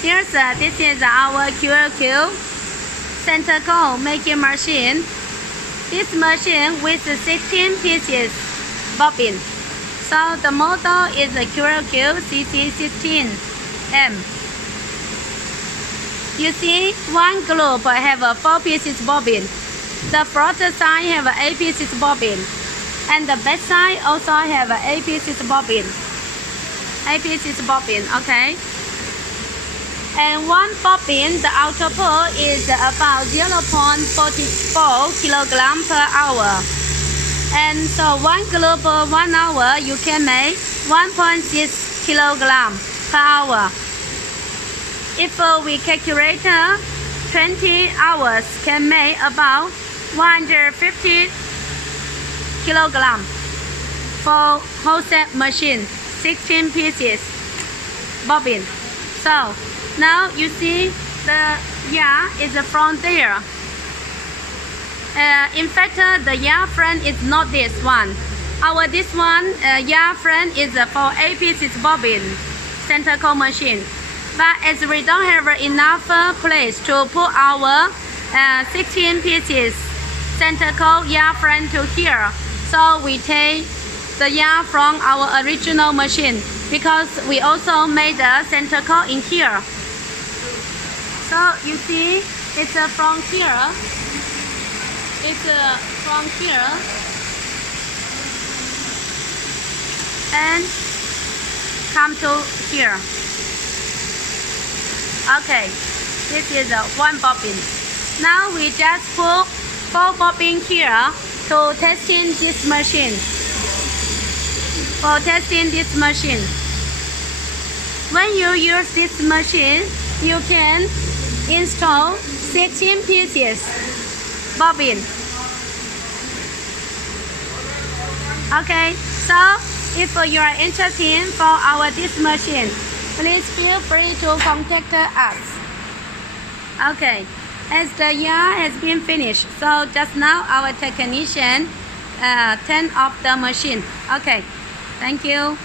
This is our QLQ center core making machine. This machine with 16 pieces bobbin. So the model is the QLQ-CC16M. You see, one group have 4 pieces bobbin. The front side have 8 pieces bobbin, and the back side also have 8 pieces bobbin. 8 pieces bobbin, okay. And one bobbin, the output is about 0.44 kilogram per hour. And so one group 1 hour you can make 1.6 kilogram per hour. If we calculate 20 hours can make about 150 kilogram for whole set machine, 16 pieces bobbin. So now you see the yarn is from there. In fact, the yarn frame is not this one. This one yarn frame is for 8 pieces bobbin center core machine. But as we don't have enough place to put our 16 pieces center core yarn frame to here, so we take the yarn from our original machine because we also made a center core in here. So you see, it's from here. It's from here and come to here. Okay, this is one bobbin. Now we just put 4 bobbin here to testing this machine. For testing this machine. When you use this machine, you can install 16 pieces bobbin. Okay, so if you are interested for this machine, please feel free to contact us. Okay, as the yarn has been finished, so just now our technician turned off the machine. Okay, thank you.